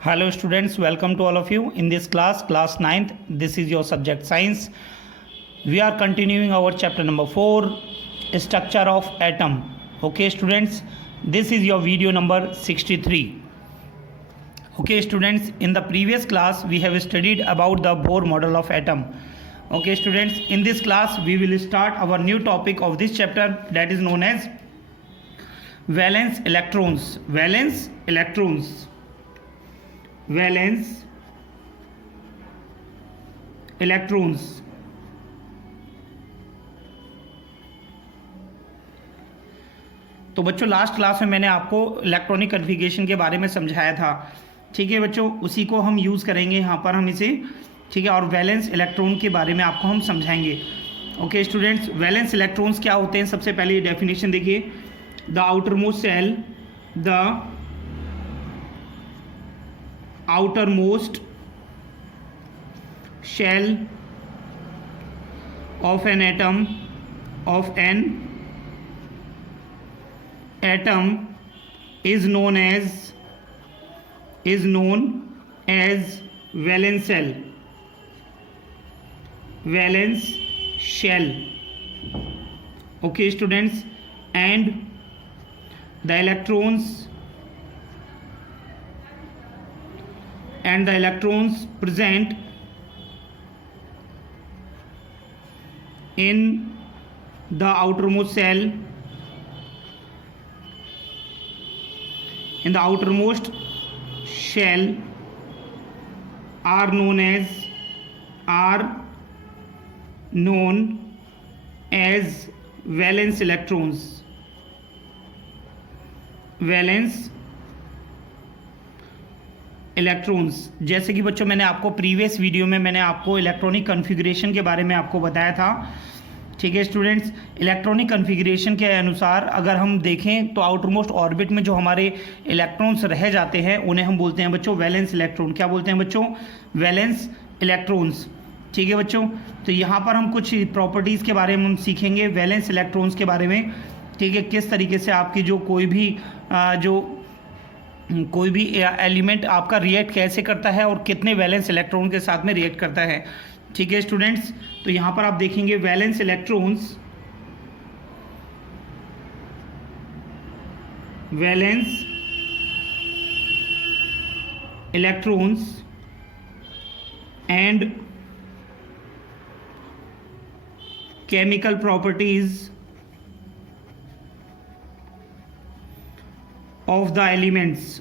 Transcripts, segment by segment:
Hello students, welcome to all of you in this class 9th. This is your subject science. We are continuing our chapter number 4, structure of atom. Okay students, this is your video number 63. Okay students, in the previous class we have studied about the Bohr model of atom. Okay students, in this class we will start our new topic of this chapter, that is known as valence electrons. Valence electrons तो बच्चों last class में मैंने आपको electronic configuration के बारे में समझाया था। ठीक है बच्चों, उसी को हम यूज़ करेंगे यहाँ पर हम इसे। ठीक है, और वैलेंस इलेक्ट्रॉन के बारे में आपको हम समझाएंगे। ओके स्टूडेंट्स, वैलेंस इलेक्ट्रॉन्स क्या होते हैं? सबसे पहले ये डेफिनेशन देखिए, the outermost shell, the outermost shell of an atom is known as valence shell. Okay students, and the electrons present in the outermost shell, are known as valence electrons. Valence electrons, जैसे कि बच्चों मैंने आपको previous video में मैंने आपको electronic configuration के बारे में आपको बताया था। ठीक है स्टूडेंट्स, इलेक्ट्रॉनिक कन्फिगरेशन के अनुसार अगर हम देखें तो आउटरमोस्ट ऑर्बिट में जो हमारे इलेक्ट्रॉन्स रह जाते हैं उन्हें हम बोलते हैं बच्चों वैलेंस इलेक्ट्रॉन। क्या बोलते हैं बच्चों? Valence electrons. ठीक है बच्चों, तो यहाँ पर हम कुछ प्रॉपर्टीज़ के बारे में हम सीखेंगे वैलेंस इलेक्ट्रॉन्स के बारे में। ठीक है, किस तरीके से आपकी जो कोई भी एलिमेंट आपका रिएक्ट कैसे करता है और कितने वैलेंस इलेक्ट्रॉन के साथ में रिएक्ट करता है। ठीक है स्टूडेंट्स, तो यहाँ पर आप देखेंगे valence electrons and chemical properties of the elements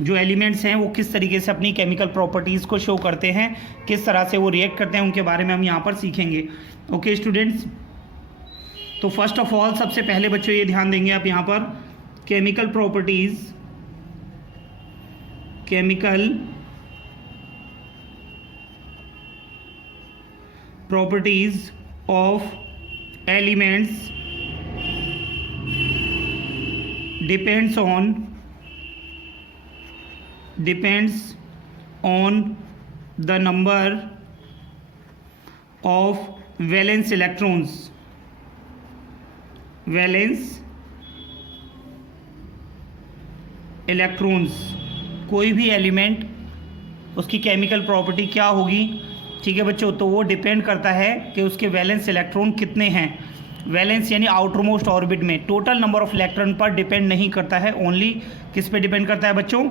जो एलिमेंट्स हैं वो किस तरीके से अपनी केमिकल प्रॉपर्टीज़ को शो करते हैं, किस तरह से वो रिएक्ट करते हैं, उनके बारे में हम यहाँ पर सीखेंगे। ओके स्टूडेंट्स, तो फर्स्ट ऑफ ऑल सबसे पहले बच्चों ये ध्यान देंगे आप यहाँ पर chemical properties of elements depends on the number of valence electrons. कोई भी एलिमेंट उसकी केमिकल प्रॉपर्टी क्या होगी? ठीक है बच्चों, तो वो डिपेंड करता है कि उसके वैलेंस इलेक्ट्रॉन कितने हैं। वैलेंस यानी आउटरमोस्ट ऑर्बिट में टोटल नंबर ऑफ इलेक्ट्रॉन पर डिपेंड नहीं करता है, ओनली किस पे डिपेंड करता है बच्चों?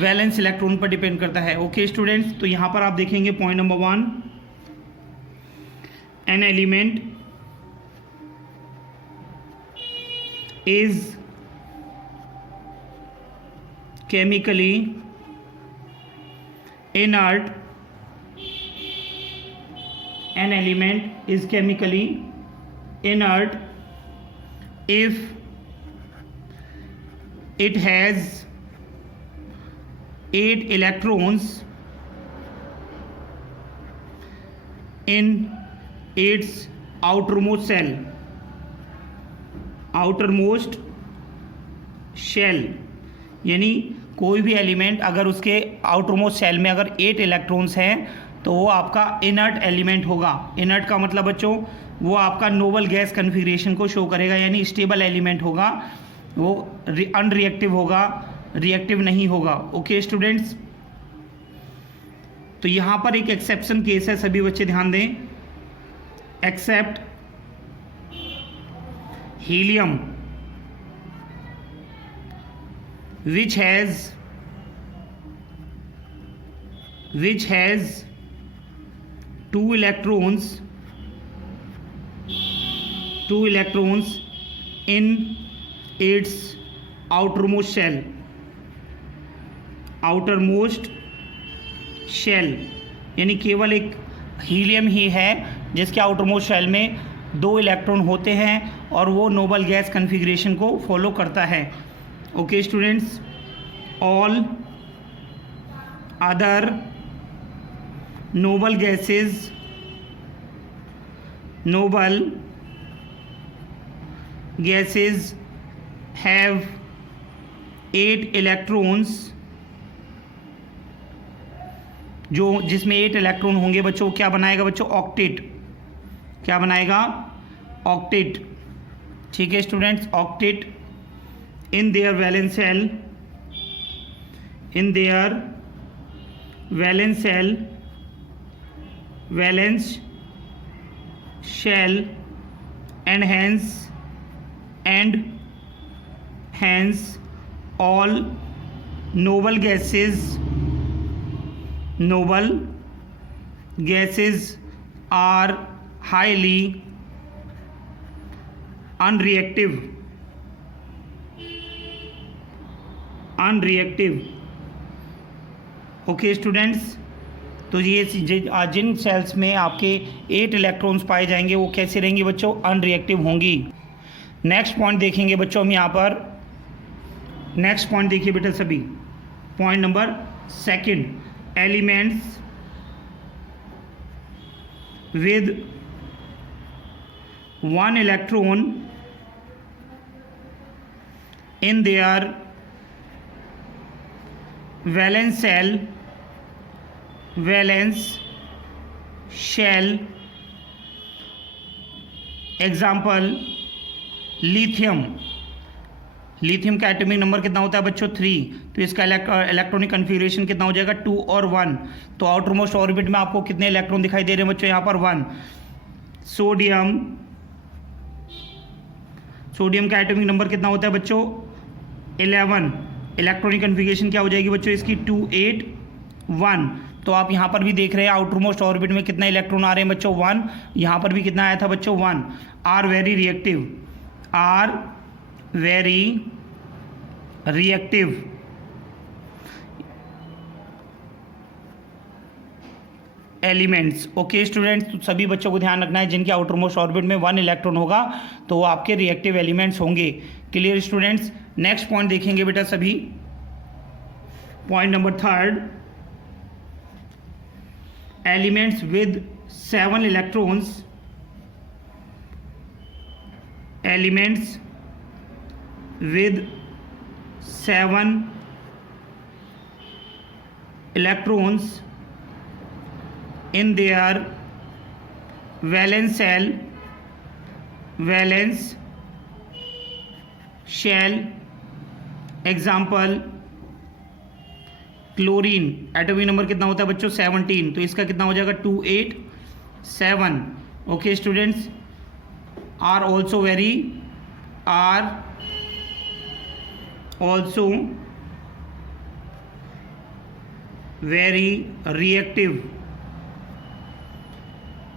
वैलेंस इलेक्ट्रॉन पर डिपेंड करता है। ओके स्टूडेंट्स, तो यहाँ पर आप देखेंगे point number 1, an element is chemically inert. An element is chemically inert if it has 8 electrons in its outermost shell यानी कोई भी एलिमेंट अगर उसके आउटरमोस्ट सेल में अगर 8 इलेक्ट्रॉन्स हैं तो वो आपका इनर्ट एलिमेंट होगा। इनर्ट का मतलब बच्चों वो आपका नोबल गैस कन्फिगरेशन को शो करेगा, यानी स्टेबल एलिमेंट होगा। वो अनरिएक्टिव होगा, रिएक्टिव नहीं होगा। ओके स्टूडेंट्स, तो यहां पर एक एक्सेप्शन केस है, सभी बच्चे ध्यान दें। Except helium which has two electrons in its outermost shell, यानी केवल एक हीलियम ही है जिसके आउटरमोस्ट शेल में 2 इलेक्ट्रॉन होते हैं और वो नोबल गैस कन्फिग्रेशन को फॉलो करता है। Okay students, all other noble gases have 8 electrons, जिसमें 8 इलेक्ट्रॉन होंगे बच्चों, क्या बनाएगा बच्चों? ऑक्टेट। क्या बनाएगा? ऑक्टेट। ठीक है students, octet in their valence shell and hence all noble gases are highly unreactive। Okay students, तो ये जिन सेल्स में आपके 8 इलेक्ट्रॉन्स पाए जाएंगे वो कैसे रहेंगी बच्चों? अनरिएक्टिव होंगी। नेक्स्ट पॉइंट देखेंगे बच्चों हम यहाँ पर। नेक्स्ट पॉइंट देखिए बेटा सभी, point number 2, elements with 1 electron in their valence shell, example lithium का एटॉमिक नंबर कितना होता है बच्चों? 3। तो इसका इलेक्ट्रॉनिक कन्फिग्रेशन कितना हो जाएगा? 2 और 1। तो आउटर मोस्ट ऑर्बिट में आपको कितने इलेक्ट्रॉन दिखाई दे रहे हैं बच्चों? यहाँ पर 1। सोडियम का एटॉमिक नंबर कितना होता है बच्चों? 11। इलेक्ट्रॉनिक कन्फिग्रेशन क्या हो जाएगी बच्चों इसकी? 2 8 1। तो आप यहाँ पर भी देख रहे हैं आउटर मोस्ट ऑर्बिट में कितना इलेक्ट्रॉन आ रहे हैं बच्चों? 1। यहाँ पर भी कितना आया था बच्चों? 1। Are very reactive elements. Okay students, तो सभी बच्चों को ध्यान रखना है जिनके आउटर मोस्ट ऑर्बिट में 1 इलेक्ट्रॉन होगा तो वो आपके रिएक्टिव एलिमेंट्स होंगे। Clear students? नेक्स्ट पॉइंट देखेंगे बेटा सभी, point number 3, elements with 7 electrons, elements with 7 electrons in their valence shell, example chlorine, atomic number कितना होता है बच्चों? 17। तो इसका कितना हो जाएगा? 2 8 7। Okay students, are also very reactive.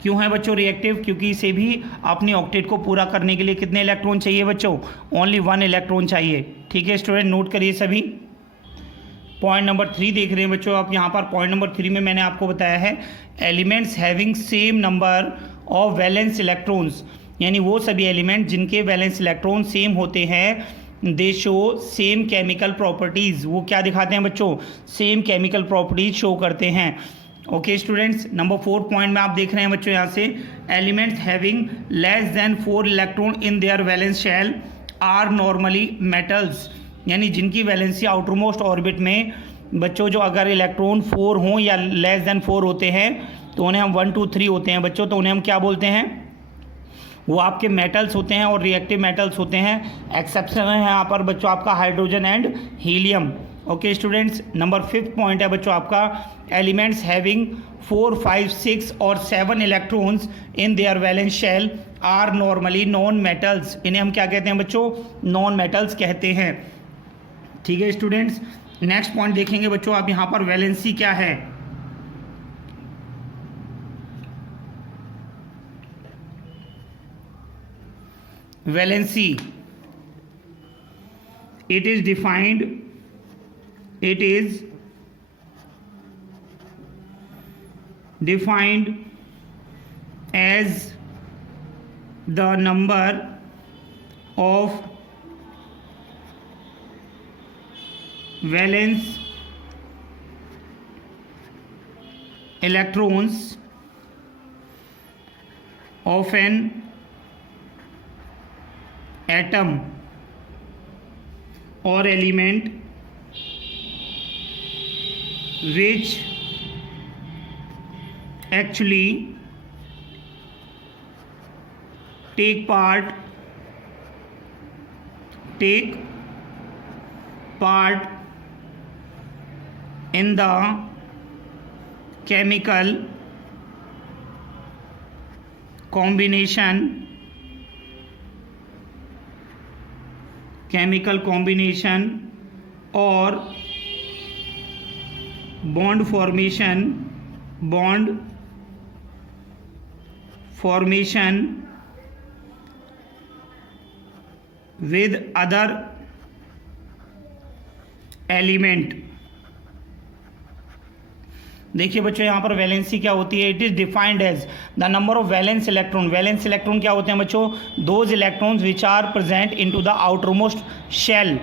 क्यों है बच्चों रिएक्टिव? क्योंकि इसे भी अपनी ऑक्टेट को पूरा करने के लिए कितने इलेक्ट्रॉन चाहिए बच्चों? ओनली 1 इलेक्ट्रॉन चाहिए। ठीक है स्टूडेंट, नोट करिए सभी। पॉइंट नंबर 3 देख रहे हैं बच्चों आप यहाँ पर। पॉइंट नंबर 3 में मैंने आपको बताया है elements having same number of valence electrons, यानी वो सभी एलिमेंट जिनके वैलेंस इलेक्ट्रॉन सेम होते हैं, दे शो सेम केमिकल प्रॉपर्टीज़। वो क्या दिखाते हैं बच्चों? सेम केमिकल प्रॉपर्टीज शो करते हैं। ओके स्टूडेंट्स, नंबर 4 पॉइंट में आप देख रहे हैं बच्चों यहाँ से, elements having less than 4 electron in their valence shell are normally metals, यानी जिनकी वैलेंसी आउटर मोस्ट ऑर्बिट में बच्चों जो अगर इलेक्ट्रॉन 4 हों या लेस देन 4 होते हैं तो उन्हें हम 1 2 3 होते हैं बच्चों, तो उन्हें हम क्या बोलते हैं? वो आपके मेटल्स होते हैं और रिएक्टिव मेटल्स होते हैं। एक्सेप्शन है यहाँ पर बच्चों आपका hydrogen and helium. Okay students, number 5th point है बच्चों आपका एलिमेंट्स हैविंग 4, 5, 6 और 7 electrons in their valence shell are normally non metals. इन्हें हम क्या कहते हैं बच्चों? नॉन मेटल्स कहते हैं। ठीक है स्टूडेंट्स, नेक्स्ट पॉइंट देखेंगे बच्चों आप यहाँ पर वैलेंसी क्या है। Valency, it is defined as the number of valence electrons of an atom or element which actually take part in the chemical combination or bond formation with other element। देखिए बच्चों यहाँ पर वैलेंसी क्या होती है? It is defined as the number of valence electron. Valence electron क्या होते हैं बच्चों? Those electrons which are present into the outermost shell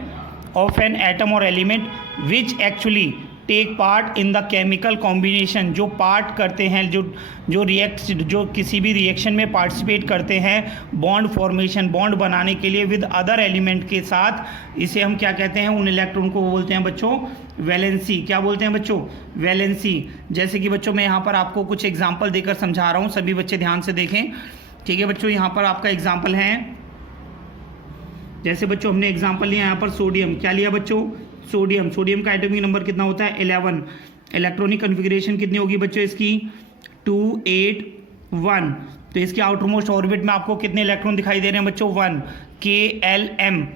of an atom और element which actually take part in the chemical combination. जो part करते हैं, जो किसी भी रिएक्शन में पार्टिसिपेट करते हैं बॉन्ड फॉर्मेशन, बॉन्ड बनाने के लिए विद अदर एलिमेंट के साथ। इसे हम क्या कहते हैं? उन इलेक्ट्रॉन को बोलते हैं बच्चों वैलेंसी। क्या बोलते हैं बच्चों? वैलेंसी। जैसे कि बच्चों मैं यहाँ पर आपको कुछ एग्जाम्पल देकर समझा रहा हूँ, सभी बच्चे ध्यान से देखें। ठीक है बच्चों, यहाँ पर आपका एग्जाम्पल है, जैसे बच्चों हमने एग्जाम्पल लिया यहाँ पर सोडियम। क्या लिया बच्चों? सोडियम का एटॉमिक नंबर कितना होता है? 11। इलेक्ट्रॉनिक कन्फिग्रेशन कितनी होगी बच्चों इसकी? 281। तो इसके आउटरमोस्ट ऑर्बिट में आपको कितने इलेक्ट्रॉन दिखाई दे रहे हैं बच्चों? 1। KLM,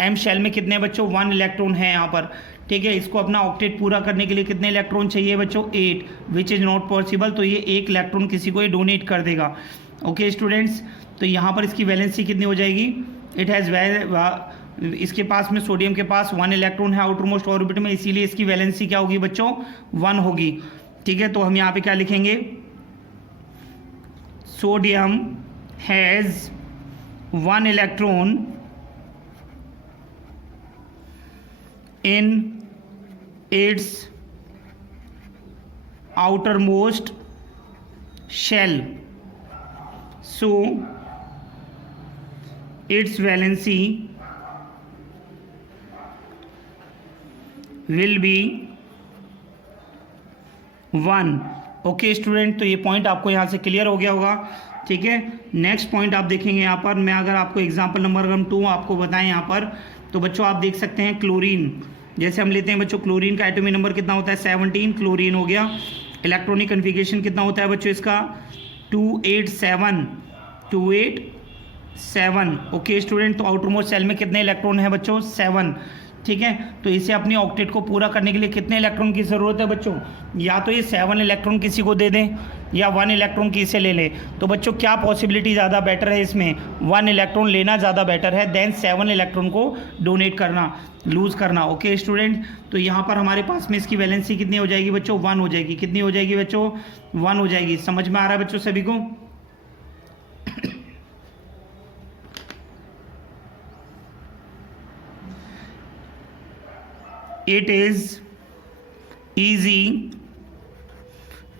एम शेल में कितने बच्चों? 1 इलेक्ट्रॉन है यहाँ पर। ठीक है, इसको अपना ऑक्टेट पूरा करने के लिए कितने इलेक्ट्रॉन चाहिए बच्चों? 8, विच इज़ नॉट पॉसिबल। तो ये 1 इलेक्ट्रॉन किसी को ये डोनेट कर देगा। ओके स्टूडेंट्स, तो यहाँ पर इसकी वैलेंसी कितनी हो जाएगी? इट हैज़ इसके पास में सोडियम के पास 1 इलेक्ट्रॉन है आउटरमोस्ट ऑर्बिट में, इसीलिए इसकी वैलेंसी क्या होगी बच्चों? 1 होगी। ठीक है, तो हम यहाँ पे क्या लिखेंगे? Sodium has 1 electron in its outermost shell, so its valency will be 1। Okay student, तो ये पॉइंट आपको यहाँ से क्लियर हो गया होगा। ठीक है, नेक्स्ट पॉइंट आप देखेंगे यहाँ पर, मैं अगर आपको एग्जाम्पल नंबर 2 आपको बताएं यहाँ पर, तो बच्चों आप देख सकते हैं क्लोरीन। जैसे हम लेते हैं बच्चों क्लोरीन का एटॉमिक नंबर कितना होता है? 17। क्लोरीन हो गया। इलेक्ट्रॉनिक कन्फिग्रेशन कितना होता है बच्चों इसका? 287। ओके स्टूडेंट, तो आउटरमोस्ट सेल में कितने इलेक्ट्रॉन है बच्चों? 7। ठीक है, तो इसे अपनी ऑक्टेट को पूरा करने के लिए कितने इलेक्ट्रॉन की ज़रूरत है बच्चों? या तो ये 7 इलेक्ट्रॉन किसी को दे दें या 1 इलेक्ट्रॉन किसे ले लें। तो बच्चों क्या पॉसिबिलिटी ज़्यादा बेटर है इसमें? 1 इलेक्ट्रॉन लेना ज़्यादा बेटर है देन 7 इलेक्ट्रॉन को डोनेट करना, लूज़ करना। ओके स्टूडेंट, तो यहाँ पर हमारे पास में इसकी वैलेंसी कितनी हो जाएगी बच्चों? 1 हो जाएगी। कितनी हो जाएगी बच्चों? 1 हो जाएगी। समझ में आ रहा है बच्चों सभी को? It is easy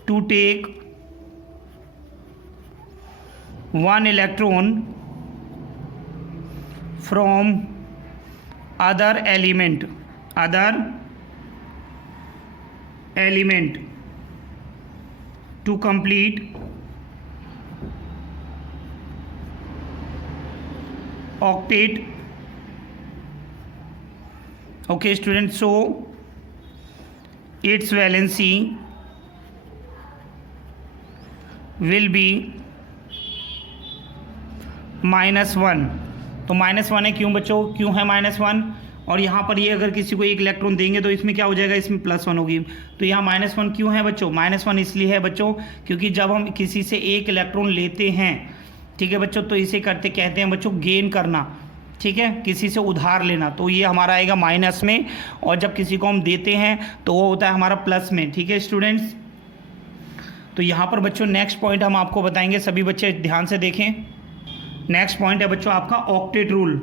to take 1 electron from other element to complete octet. Okay students, so its valency will be -1. तो -1 है, क्यों बच्चों, क्यों है -1? और यहाँ पर ये अगर किसी को एक इलेक्ट्रॉन देंगे तो इसमें क्या हो जाएगा, इसमें +1 होगी। तो यहाँ -1 क्यों है बच्चों? -1 इसलिए है बच्चों क्योंकि जब हम किसी से एक इलेक्ट्रॉन लेते हैं, ठीक है बच्चों, तो इसे कहते हैं बच्चों गेन करना, ठीक है, किसी से उधार लेना, तो ये हमारा आएगा माइनस में, और जब किसी को हम देते हैं तो वो होता है हमारा प्लस में, ठीक है स्टूडेंट्स। तो यहाँ पर बच्चों नेक्स्ट पॉइंट हम आपको बताएंगे, सभी बच्चे ध्यान से देखें। नेक्स्ट पॉइंट है बच्चों आपका octet rule.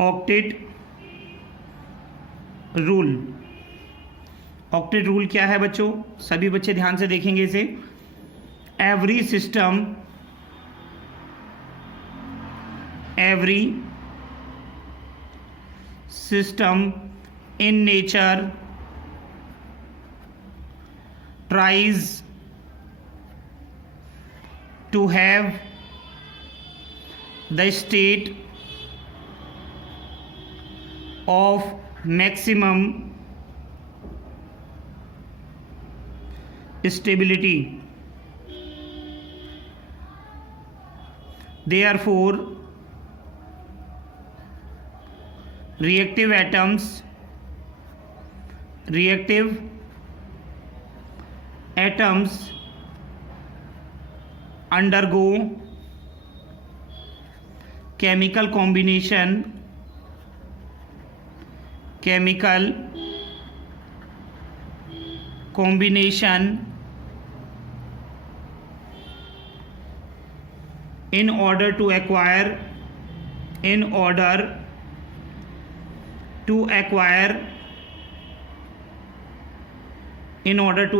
Octet rule, octet rule क्या है बच्चों, सभी बच्चे ध्यान से देखेंगे इसे। Every system in nature tries to have the state of maximum stability. Therefore, reactive atoms undergo chemical combination in order to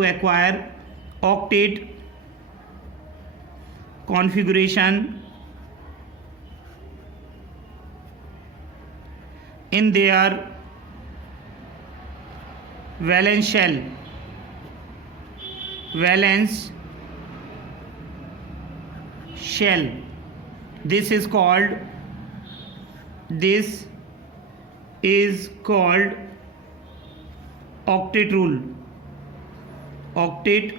acquire octet configuration in their valence shell. This is called octet rule. Octet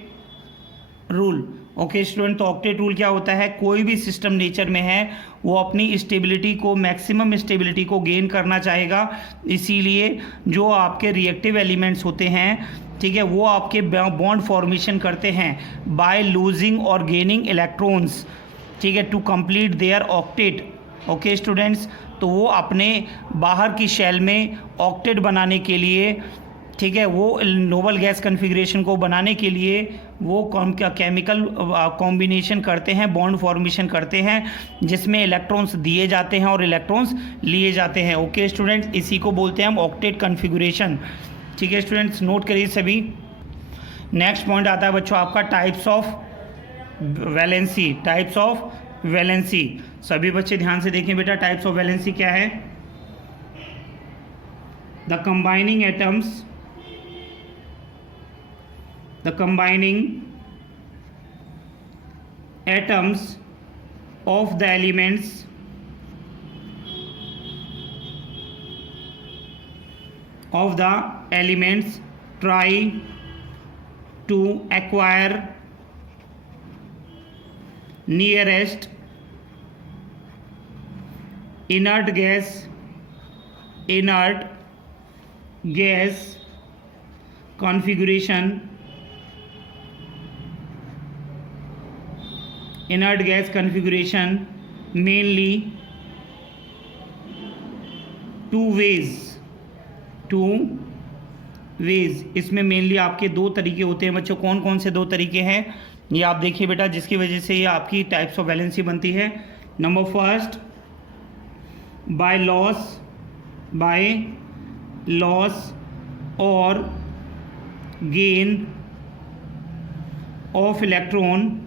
rule. Okay student, तो octet rule क्या होता है, कोई भी system nature में है वो अपनी स्टेबिलिटी को, मैक्सिमम स्टेबिलिटी को गेन करना चाहेगा, इसीलिए जो आपके रिएक्टिव एलिमेंट्स होते हैं, ठीक है, वो आपके बॉन्ड फॉर्मेशन करते हैं बाय लूजिंग और गेनिंग इलेक्ट्रॉन्स, ठीक है, to complete their octet. Okay students, तो वो अपने बाहर की शेल में ऑक्टेट बनाने के लिए, ठीक है, वो नोबल गैस कन्फिग्रेशन को बनाने के लिए वो केमिकल कॉम्बिनेशन करते हैं, बॉन्ड फॉर्मेशन करते हैं, जिसमें इलेक्ट्रॉन्स दिए जाते हैं और इलेक्ट्रॉन्स लिए जाते हैं। ओके स्टूडेंट्स, इसी को बोलते हैं हम ऑक्टेट कन्फिग्रेशन, ठीक है स्टूडेंट्स, नोट करिए सभी। नेक्स्ट पॉइंट आता है बच्चों आपका टाइप्स ऑफ वैलेंसी। सभी बच्चे ध्यान से देखें बेटा, टाइप्स ऑफ वैलेंसी क्या है। The combining atoms of the elements try to acquire nearest inert gas configuration mainly two ways। इसमें मेनली आपके दो तरीके होते हैं बच्चों। कौन कौन से दो तरीके हैं ये आप देखिए बेटा, जिसकी वजह से ये आपकी टाइप्स ऑफ वैलेंसी बनती है। नंबर फर्स्ट, बाय लॉस और gain of electron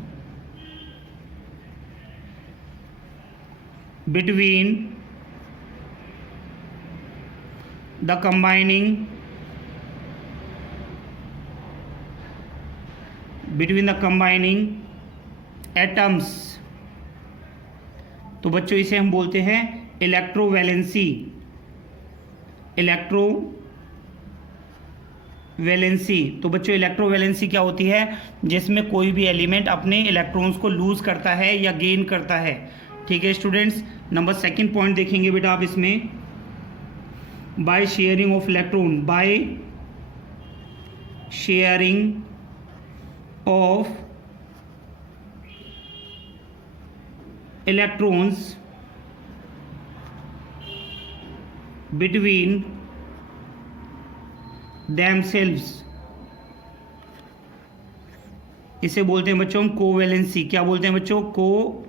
between the combining atoms, तो बच्चों इसे हम बोलते हैं इलेक्ट्रोवैलेंसी। इलेक्ट्रोवैलेंसी, तो बच्चों इलेक्ट्रोवैलेंसी क्या होती है? जिसमें कोई भी एलिमेंट अपने इलेक्ट्रॉन्स को लूज करता है या गेन करता है। ठीक है स्टूडेंट्स, नंबर सेकंड पॉइंट देखेंगे बेटा आप इसमें, by sharing of electron, by sharing of electrons between themselves, इसे बोलते हैं बच्चों हम कोवैलेंसी। क्या बोलते हैं बच्चों? कोवैलेंसी।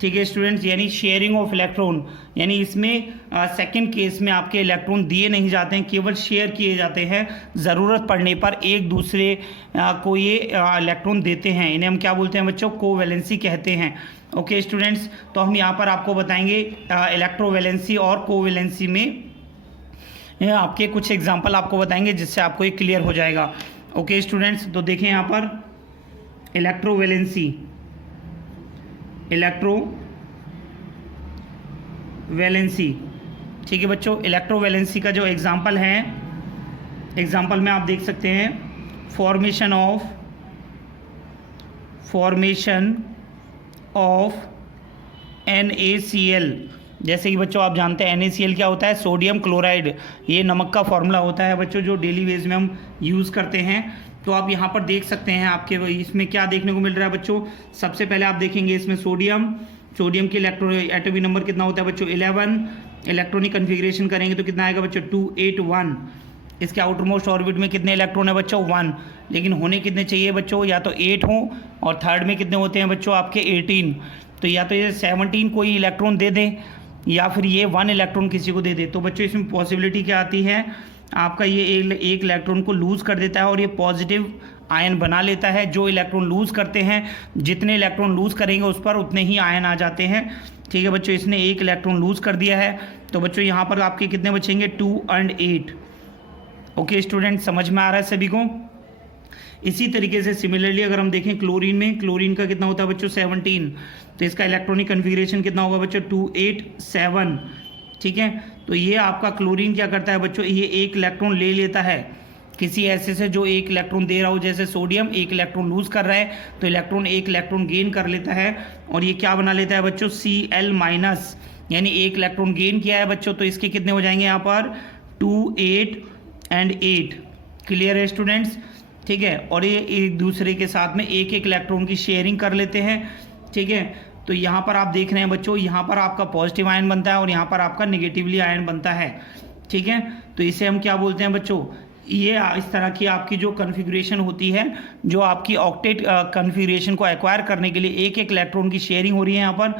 ठीक है स्टूडेंट्स, यानी शेयरिंग ऑफ इलेक्ट्रॉन, यानी इसमें सेकंड केस में आपके इलेक्ट्रॉन दिए नहीं जाते हैं, केवल शेयर किए जाते हैं। ज़रूरत पड़ने पर एक दूसरे को ये इलेक्ट्रॉन देते हैं। इन्हें हम क्या बोलते हैं बच्चों? कोवैलेंसी कहते हैं। ओके स्टूडेंट्स, तो हम यहाँ पर आपको बताएंगे इलेक्ट्रोवैलेंसी और कोवैलेंसी में आपके कुछ एग्जाम्पल आपको बताएंगे, जिससे आपको ये क्लियर हो जाएगा। ओके स्टूडेंट्स, तो देखें यहाँ पर इलेक्ट्रोवैलेंसी, इलेक्ट्रोवैलेंसी। ठीक है बच्चों, इलेक्ट्रोवैलेंसी का जो एग्जाम्पल है, एग्जाम्पल में आप देख सकते हैं फॉर्मेशन ऑफ NaCl। जैसे कि बच्चों आप जानते हैं NaCl क्या होता है? Sodium chloride. ये नमक का फॉर्मूला होता है बच्चों, जो डेली वेज में हम यूज़ करते हैं। तो आप यहाँ पर देख सकते हैं, आपके इसमें क्या देखने को मिल रहा है बच्चों? सबसे पहले आप देखेंगे इसमें सोडियम की एटॉमिक नंबर कितना होता है बच्चों? 11। इलेक्ट्रॉनिक कन्फिग्रेशन करेंगे तो कितना आएगा बच्चों? 281। इसके आउटरमोस्ट ऑर्बिट में कितने इलेक्ट्रॉन है बच्चों? 1। लेकिन होने कितने चाहिए बच्चों? या तो 8 हो, और थर्ड में कितने होते हैं बच्चों आपके? 18। तो या तो ये 17 कोई इलेक्ट्रॉन दे दें, या फिर ये 1 इलेक्ट्रॉन किसी को दे दे। तो बच्चों इसमें पॉसिबिलिटी क्या आती है? आपका ये एक इलेक्ट्रॉन को लूज़ कर देता है और ये पॉजिटिव आयन बना लेता है। जो इलेक्ट्रॉन लूज़ करते हैं, जितने इलेक्ट्रॉन लूज़ करेंगे उस पर उतने ही आयन आ जाते हैं। ठीक है बच्चों, इसने एक इलेक्ट्रॉन लूज़ कर दिया है, तो बच्चों यहाँ पर आपके कितने बचेंगे? 2 और 8। ओके स्टूडेंट, समझ में आ रहा है सभी को? इसी तरीके से सिमिलरली अगर हम देखें क्लोरीन में, क्लोरीन का कितना होता है बच्चों? 17। तो इसका इलेक्ट्रॉनिक कन्फिग्रेशन कितना होगा बच्चों? 287। ठीक है, तो ये आपका क्लोरीन क्या करता है बच्चों? ये एक इलेक्ट्रॉन ले लेता है किसी ऐसे से जो एक इलेक्ट्रॉन दे रहा हो। जैसे सोडियम एक इलेक्ट्रॉन लूज कर रहा है, तो इलेक्ट्रॉन एक इलेक्ट्रॉन गेन कर लेता है, और ये क्या बना लेता है बच्चों? Cl-, यानी एक इलेक्ट्रॉन गेन किया है बच्चों। तो इसके कितने हो जाएंगे यहाँ पर? 2, 8 और 8। क्लियर है स्टूडेंट्स? ठीक है, और ये एक दूसरे के साथ में एक एक इलेक्ट्रॉन की शेयरिंग कर लेते हैं। ठीक है, तो यहाँ पर आप देख रहे हैं बच्चों, यहाँ पर आपका पॉजिटिव आयन बनता है और यहाँ पर आपका निगेटिवली आयन बनता है। ठीक है, तो इसे हम क्या बोलते हैं बच्चों? ये इस तरह की आपकी जो कन्फिग्रेशन होती है, जो आपकी ऑक्टेट कन्फिग्रेशन को एक्वायर करने के लिए एक एक इलेक्ट्रॉन की शेयरिंग हो रही है यहाँ पर।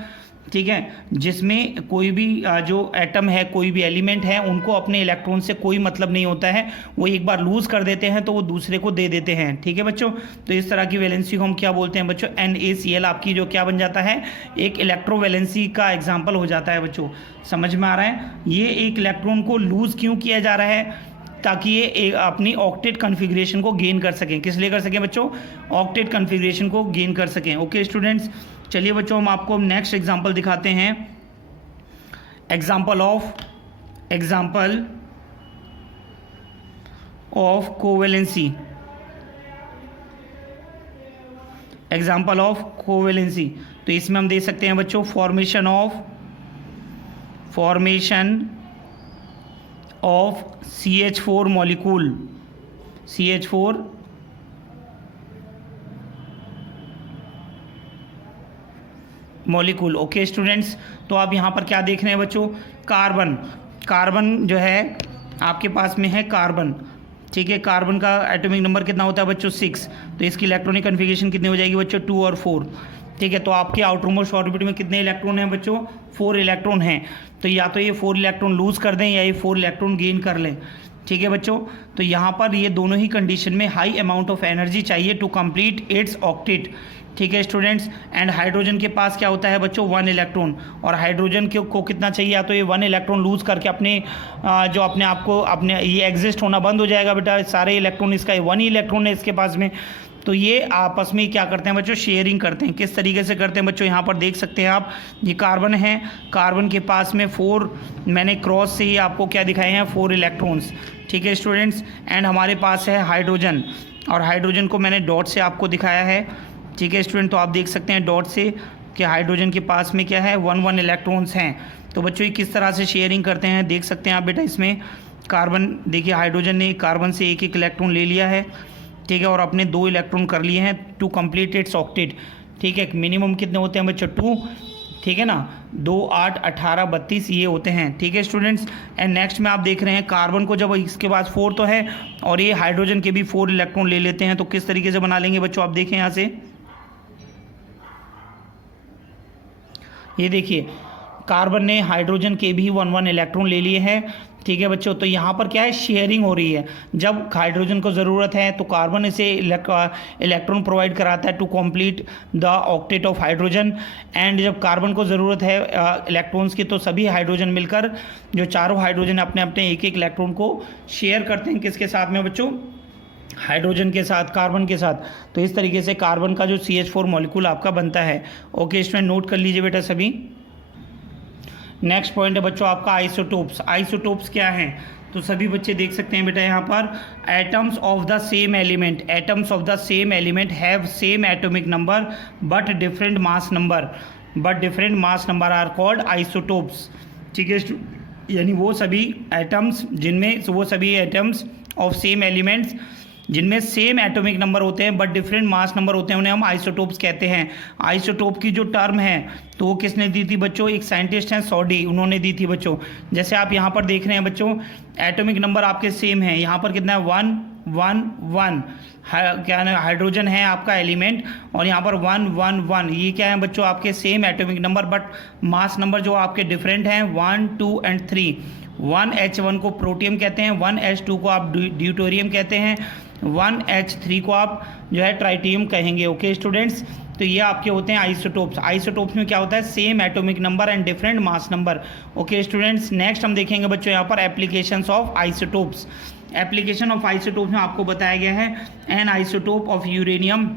ठीक है, जिसमें कोई भी जो एटम है, कोई भी एलिमेंट है, उनको अपने इलेक्ट्रॉन से कोई मतलब नहीं होता है। वो एक बार लूज कर देते हैं तो वो दूसरे को दे देते हैं। ठीक है बच्चों, तो इस तरह की वैलेंसी को हम क्या बोलते हैं बच्चों? NaCl आपकी जो क्या बन जाता है? एक इलेक्ट्रोवैलेंसी का एग्जाम्पल हो जाता है बच्चों। समझ में आ रहा है? ये एक इलेक्ट्रॉन को लूज क्यों किया जा रहा है? ताकि ये अपनी ऑक्टेट कन्फिग्रेशन को गेन कर सकें। किस लिए कर सकें बच्चों? ऑक्टेट कन्फिग्रेशन को गेन कर सकें। ओके स्टूडेंट्स, चलिए बच्चों हम आपको नेक्स्ट एग्जांपल दिखाते हैं। Example of covalency. Example of covalency, तो इसमें हम दे सकते हैं बच्चों formation of CH4 molecule. CH4 molecule. Okay students, तो आप यहाँ पर क्या देख रहे हैं बच्चों? कार्बन जो है आपके पास में है कार्बन। ठीक है, कार्बन का एटॉमिक नंबर कितना होता है बच्चों? 6। तो इसकी इलेक्ट्रॉनिक कन्फिग्रेशन कितनी हो जाएगी बच्चों? 2 और 4। ठीक है, तो आपके आउटरमोस्ट ऑर्बिट में कितने इलेक्ट्रॉन हैं बच्चों? 4 इलेक्ट्रॉन हैं। तो या तो ये 4 इलेक्ट्रॉन लूज कर दें या ये 4 इलेक्ट्रॉन गेन कर लें। ठीक है बच्चों, तो यहाँ पर ये दोनों ही कंडीशन में हाई अमाउंट ऑफ एनर्जी चाहिए टू कंप्लीट इट्स ऑक्टेट। ठीक है स्टूडेंट्स, एंड हाइड्रोजन के पास क्या होता है बच्चों? 1 इलेक्ट्रॉन। और हाइड्रोजन को कितना चाहिए? या तो ये 1 इलेक्ट्रॉन लूज करके अपने जो अपने आप को अपने ये एग्जिस्ट होना बंद हो जाएगा बेटा, सारे इलेक्ट्रॉन, इसका 1 ही इलेक्ट्रॉन है इसके पास में। तो ये आपस में क्या करते हैं बच्चों, शेयरिंग करते हैं। किस तरीके से करते हैं बच्चों, यहाँ पर देख सकते हैं आप, ये कार्बन है, कार्बन के पास में 4, मैंने क्रॉस से ही आपको क्या दिखाए हैं, 4 इलेक्ट्रॉन्स, ठीक है स्टूडेंट्स। एंड हमारे पास है हाइड्रोजन, और हाइड्रोजन को मैंने डॉट से आपको दिखाया है, ठीक है स्टूडेंट। तो आप देख सकते हैं डॉट से कि हाइड्रोजन के पास में क्या है, 1 इलेक्ट्रॉन्स हैं। तो बच्चों ये किस तरह से शेयरिंग करते हैं, देख सकते हैं आप बेटा। इसमें कार्बन, देखिए हाइड्रोजन ने कार्बन से 1 इलेक्ट्रॉन ले लिया है, ठीक है, और अपने 2 इलेक्ट्रॉन कर लिए हैं टू कंप्लीट इट्स ऑक्टेट, ठीक है। मिनिमम कितने होते हैं बच्चों, 2, ठीक है ना, 2, 8, 18, 32 ये होते हैं, ठीक है स्टूडेंट्स। एंड नेक्स्ट में आप देख रहे हैं कार्बन को जब इसके पास 4 तो है और ये हाइड्रोजन के भी 4 इलेक्ट्रॉन ले लेते हैं, तो किस तरीके से बना लेंगे बच्चों, आप देखें यहाँ से, ये देखिए कार्बन ने हाइड्रोजन के भी 1 इलेक्ट्रॉन ले लिए हैं, ठीक है बच्चों। तो यहाँ पर क्या है, शेयरिंग हो रही है। जब हाइड्रोजन को ज़रूरत है तो कार्बन इसे इलेक्ट्रॉन प्रोवाइड कराता है to complete the octet of hydrogen. And जब कार्बन को ज़रूरत है इलेक्ट्रॉन्स की, तो सभी हाइड्रोजन मिलकर, जो चारों हाइड्रोजन अपने अपने 1 इलेक्ट्रॉन को शेयर करते हैं, किसके साथ में बच्चों, हाइड्रोजन के साथ, कार्बन के साथ। तो इस तरीके से कार्बन का जो CH4 मॉलिक्यूल आपका बनता है। ओके स्टूडेंट, नोट कर लीजिए बेटा सभी। नेक्स्ट पॉइंट है बच्चों आपका आइसोटोप्स। आइसोटोप्स क्या हैं, तो सभी बच्चे देख सकते हैं बेटा यहाँ पर, atoms of the same element, atoms of the same element have same atomic number but different mass number are called isotopes, ठीक है। यानी वो सभी एटम्स ऑफ सेम एलिमेंट्स जिनमें सेम एटॉमिक नंबर होते हैं बट डिफरेंट मास नंबर होते हैं, उन्हें हम आइसोटोप्स कहते हैं। आइसोटोप की जो टर्म है तो वो किसने दी थी बच्चों, एक साइंटिस्ट हैं सॉडी, उन्होंने दी थी बच्चों। जैसे आप यहाँ पर देख रहे हैं बच्चों, एटॉमिक नंबर आपके सेम है, यहाँ पर कितना है, 1 1 1, क्या है, हाइड्रोजन है आपका एलिमेंट, और यहाँ पर 1 1 1, ये क्या है बच्चों, आपके same atomic number but mass number जो आपके डिफरेंट हैं, 1 2 एंड 3। 1H1 को प्रोटियम कहते हैं, 1H2 को आप ड्यूटेरियम कहते हैं, 1H3 को आप जो है ट्राइटियम कहेंगे। ओके स्टूडेंट्स, तो ये आपके होते हैं आइसोटोप्स। आइसोटोप्स में क्या होता है, same atomic number and different mass number. Okay students, next हम देखेंगे बच्चों यहाँ पर applications of isotopes. Application of isotopes में आपको बताया गया है, an isotope of uranium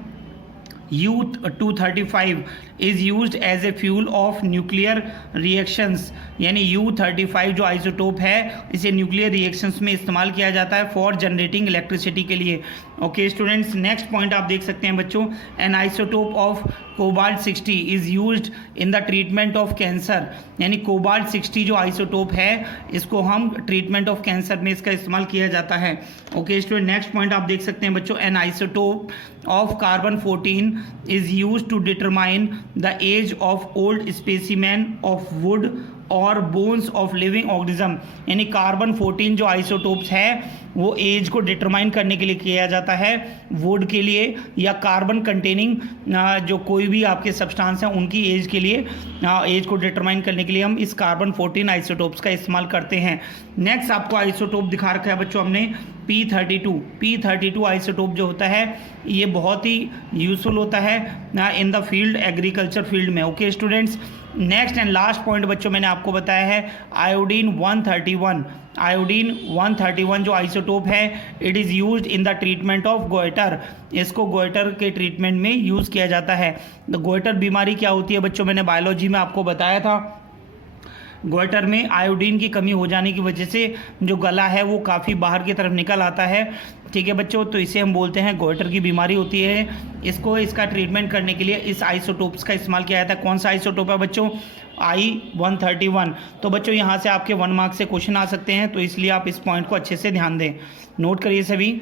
U-235 is used as a fuel of nuclear reactions. यानी U-35 जो आइसोटोप है, इसे न्यूक्लियर रिएक्शंस में इस्तेमाल किया जाता है फॉर जनरेटिंग इलेक्ट्रिसिटी के लिए। ओके स्टूडेंट्स, नेक्स्ट पॉइंट आप देख सकते हैं बच्चों, an isotope of cobalt 60 is used in the treatment of cancer. यानी कोबाल्ट 60 जो आइसोटोप है, इसको हम ट्रीटमेंट ऑफ कैंसर में इसका इस्तेमाल किया जाता है। ओके स्टूडेंट, नेक्स्ट पॉइंट आप देख सकते हैं बच्चों, an isotope of carbon 14 is used to determine the age of old specimen of wood और बोन्स ऑफ लिविंग ऑर्गेनिज्म। यानी कार्बन 14 जो आइसोटोप्स है, वो एज को डिटरमाइन करने के लिए किया जाता है वुड के लिए, या कार्बन कंटेनिंग जो कोई भी आपके सब्सटेंस हैं उनकी एज के लिए, एज को डिटरमाइन करने के लिए हम इस कार्बन 14 आइसोटोप्स का इस्तेमाल करते हैं। नेक्स्ट आपको आइसोटोप दिखा रखा है बच्चों हमने, P32 आइसोटोप जो होता है, ये बहुत ही यूजफुल होता है in the field, agriculture field में। Okay students, next and last point बच्चों मैंने आपको बताया है आयोडीन 131। आयोडीन 131 जो आइसोटोप है, it is used in the treatment of goitre. इसको गोइटर के ट्रीटमेंट में यूज़ किया जाता है। तो गोइटर बीमारी क्या होती है बच्चों, मैंने बायोलॉजी में आपको बताया था। गोइटर में आयोडीन की कमी हो जाने की वजह से जो गला है वो काफ़ी बाहर की तरफ निकल आता है, ठीक है बच्चों। तो इसे हम बोलते हैं गोइटर की बीमारी होती है। इसका ट्रीटमेंट करने के लिए इस आइसोटोप्स का इस्तेमाल किया जाता है। कौन सा आइसोटोप है बच्चों, I-131। तो बच्चों यहाँ से आपके 1 मार्क्स से क्वेश्चन आ सकते हैं, तो इसलिए आप इस पॉइंट को अच्छे से ध्यान दें, नोट करिए सभी।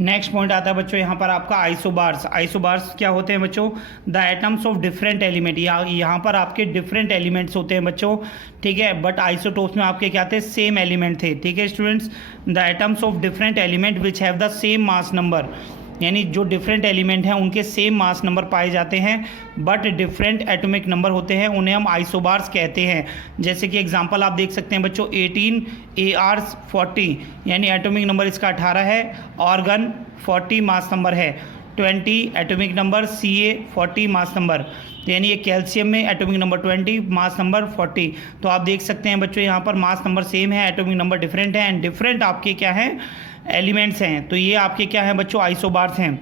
नेक्स्ट पॉइंट आता है बच्चों यहाँ पर आपका आइसोबार्स। आइसोबार्स क्या होते हैं बच्चों, the atoms of different element. यहाँ पर आपके डिफरेंट एलिमेंट्स होते हैं बच्चों, ठीक है, बट आइसोटोप्स में आपके क्या थे, सेम एलिमेंट थे, ठीक है students. The atoms of different element which have the same mass number, यानी जो डिफरेंट एलिमेंट हैं उनके सेम मास नंबर पाए जाते हैं बट डिफरेंट एटॉमिक नंबर होते हैं, उन्हें हम आइसोबार्स कहते हैं। जैसे कि एग्जांपल आप देख सकते हैं बच्चों, 18 AR40 यानी एटॉमिक नंबर इसका 18 है, ऑर्गन 40 मास नंबर है, 20 atomic number, Ca 40 mass number, यानी ये कैल्शियम में एटॉमिक नंबर 20, मास नंबर 40। तो आप देख सकते हैं बच्चों यहाँ पर मास नंबर सेम है, एटॉमिक नंबर डिफरेंट है, एंड डिफरेंट आपके क्या हैं, एलिमेंट्स हैं। तो ये आपके क्या हैं बच्चों, आइसोबार्स हैं।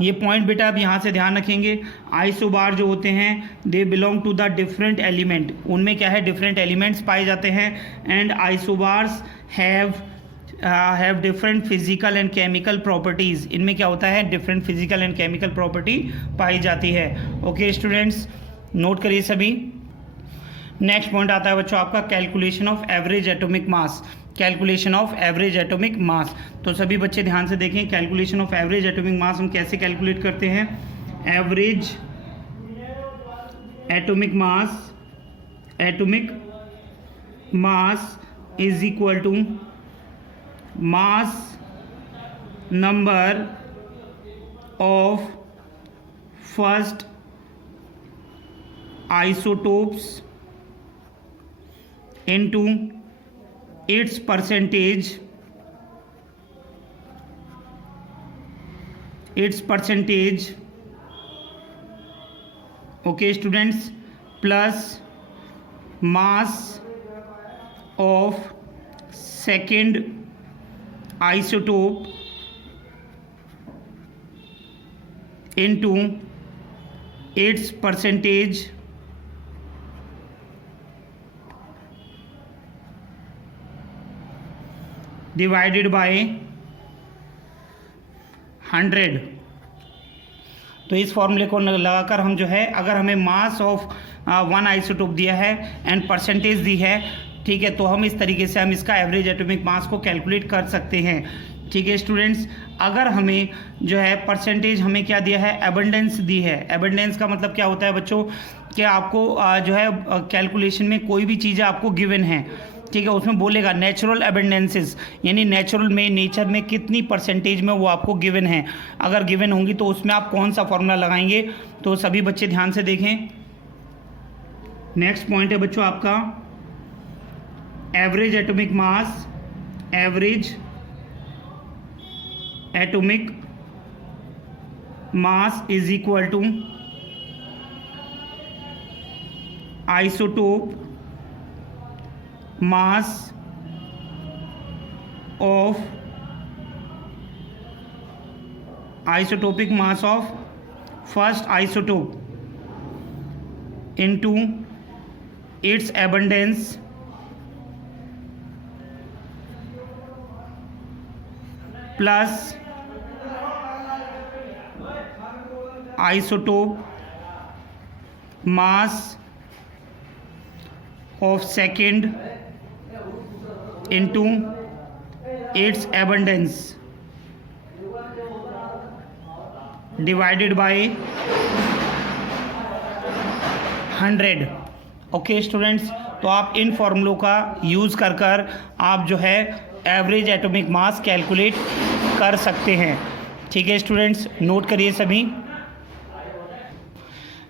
ये पॉइंट बेटा आप यहाँ से ध्यान रखेंगे। आइसोबार जो होते हैं they belong to the different element, उनमें क्या है डिफरेंट एलिमेंट्स पाए जाते हैं। And isobars have different physical and chemical properties, इनमें क्या होता है different physical and chemical property पाई जाती है। ओके स्टूडेंट्स, नोट करिए सभी। नेक्स्ट पॉइंट आता है बच्चों आपका calculation of average atomic mass. Calculation of average atomic mass, तो सभी बच्चे ध्यान से देखें। Calculation of average atomic mass हम कैसे कैलकुलेट करते हैं। Average atomic mass is equal to mass number of first isotopes into its percentage okay students, plus mass of second isotope into its percentage divided by 100। तो इस फॉर्मूले को लगाकर हम जो है, अगर हमें मास ऑफ वन आइसोटोप दिया है एंड परसेंटेज दी है, ठीक है, तो हम इस तरीके से हम इसका एवरेज एटॉमिक मास को कैलकुलेट कर सकते हैं। ठीक है स्टूडेंट्स, अगर हमें जो है परसेंटेज हमें क्या दिया है, एबंडेंस दी है। एबंडेंस का मतलब क्या होता है बच्चों कि आपको जो है कैलकुलेशन में कोई भी चीज़ें आपको गिवन है, ठीक है, उसमें बोलेगा नेचुरल एबंडेंसेस, यानी नेचुरल में नेचर में कितनी परसेंटेज में वो आपको गिवन है। अगर गिवन होंगी तो उसमें आप कौन सा फॉर्मूला लगाएंगे, तो सभी बच्चे ध्यान से देखें। नेक्स्ट पॉइंट है बच्चों आपका average atomic mass. Average atomic mass is equal to isotope mass of isotopic mass of first isotope into its abundance plus isotope mass of second into its abundance divided by 100। Okay students, तो आप इन फॉर्मूलों का use कर आप जो है average atomic mass calculate कर सकते हैं। ठीक है स्टूडेंट्स, नोट करिए सभी।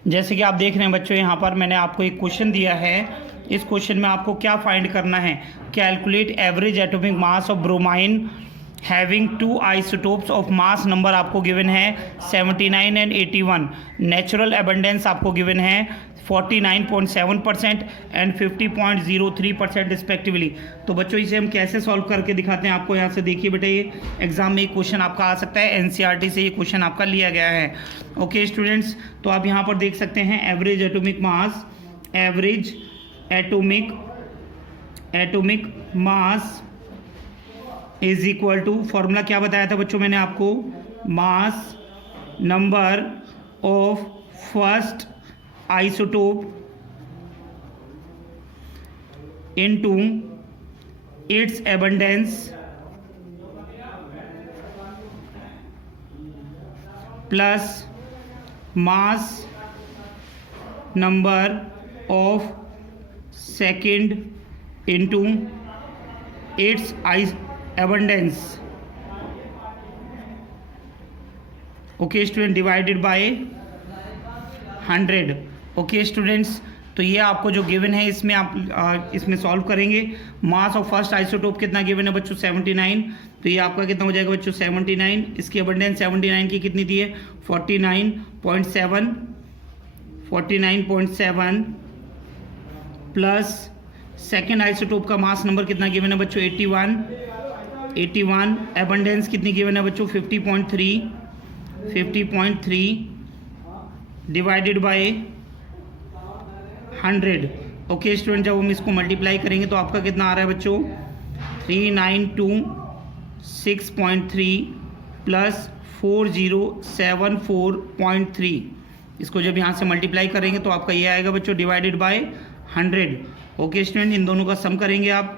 जैसे कि आप देख रहे हैं बच्चों, यहाँ पर मैंने आपको एक क्वेश्चन दिया है। इस क्वेश्चन में आपको क्या फाइंड करना है, calculate average atomic mass of bromine having two isotopes of mass number आपको गिवन है 79 एंड 81। नेचुरल एबंडेंस आपको गिवन है 49.7% एंड 50.03% रिस्पेक्टिवली। तो बच्चों इसे हम कैसे सॉल्व करके दिखाते हैं, आपको यहाँ से देखिए बेटा, ये एग्जाम में एक क्वेश्चन आपका आ सकता है, एनसीईआरटी से ये क्वेश्चन आपका लिया गया है। ओके स्टूडेंट्स, तो आप यहाँ पर देख सकते हैं average atomic mass, average atomic mass is equal to, formula क्या बताया था बच्चों मैंने आपको, mass number of first isotope into its abundance plus mass number of second into its abundance। Okay student, divided by 100। Okay students, तो ये आपको जो गिवन है इसमें आप इसमें सॉल्व करेंगे। मास ऑफ फर्स्ट आइसोटोप कितना गिवन है बच्चों 79, तो ये आपका कितना हो जाएगा बच्चों 79। इसकी अबंडेंस 79 की कितनी दी है 49.7 प्लस सेकेंड आइसोटोप का मास नंबर कितना गिवन है बच्चों 81। एबंडेंस कितनी गिवन है बच्चों 50.3 50.3 डिवाइडेड बाय 100। ओके स्टूडेंट, जब हम इसको मल्टीप्लाई करेंगे तो आपका कितना आ रहा है बच्चों? 3926.3 प्लस 4074.3। इसको जब यहाँ से मल्टीप्लाई करेंगे तो आपका ये आएगा बच्चों डिवाइडेड बाय 100। ओके स्टूडेंट, इन दोनों का सम करेंगे आप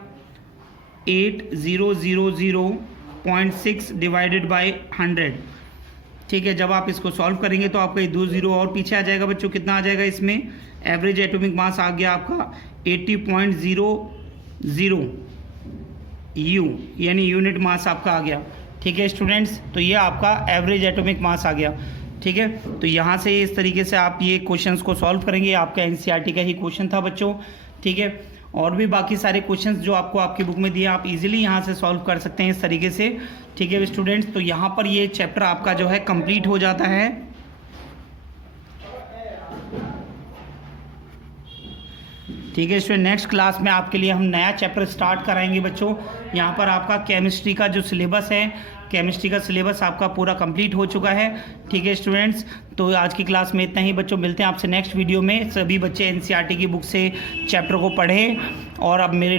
8000.6 डिवाइडेड बाय 100। ठीक है, जब आप इसको सॉल्व करेंगे तो आपका ये 2 जीरो और पीछे आ जाएगा बच्चों। कितना आ जाएगा इसमें? एवरेज एटॉमिक मास आ गया आपका 80.00 यू, यानी यूनिट मास आपका आ गया। ठीक है स्टूडेंट्स, तो ये आपका एवरेज एटॉमिक मास आ गया। ठीक है, तो यहाँ से इस तरीके से आप ये क्वेश्चंस को सॉल्व करेंगे। आपका एनसीईआरटी का ही क्वेश्चन था बच्चों। ठीक है, और भी बाकी सारे क्वेश्चंस जो आपको आपकी बुक में दिए आप इजीली यहाँ से सॉल्व कर सकते हैं इस तरीके से। ठीक है स्टूडेंट्स, तो यहाँ पर ये चैप्टर आपका जो है कंप्लीट हो जाता है। ठीक है स्टूडेंट, नेक्स्ट क्लास में आपके लिए हम नया चैप्टर स्टार्ट कराएंगे बच्चों। यहाँ पर आपका केमिस्ट्री का जो सिलेबस है, केमिस्ट्री का सिलेबस आपका पूरा कंप्लीट हो चुका है। ठीक है स्टूडेंट्स, तो आज की क्लास में इतना ही बच्चों। मिलते हैं आपसे नेक्स्ट वीडियो में। सभी बच्चे एनसीईआरटी की बुक से चैप्टर को पढ़ें और अब मेरे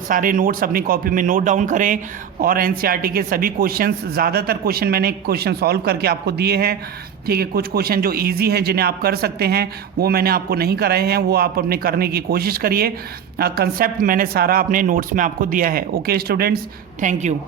सारे नोट्स अपनी कॉपी में नोट डाउन करें। और एनसीईआरटी के सभी क्वेश्चंस, ज़्यादातर क्वेश्चन मैंने क्वेश्चन सॉल्व करके आपको दिए हैं। ठीक है, कुछ क्वेश्चन जो इजी हैं जिन्हें आप कर सकते हैं वो मैंने आपको नहीं कराए हैं, वो आप अपने करने की कोशिश करिए। कंसेप्ट मैंने सारा अपने नोट्स में आपको दिया है। Okay students, thank you.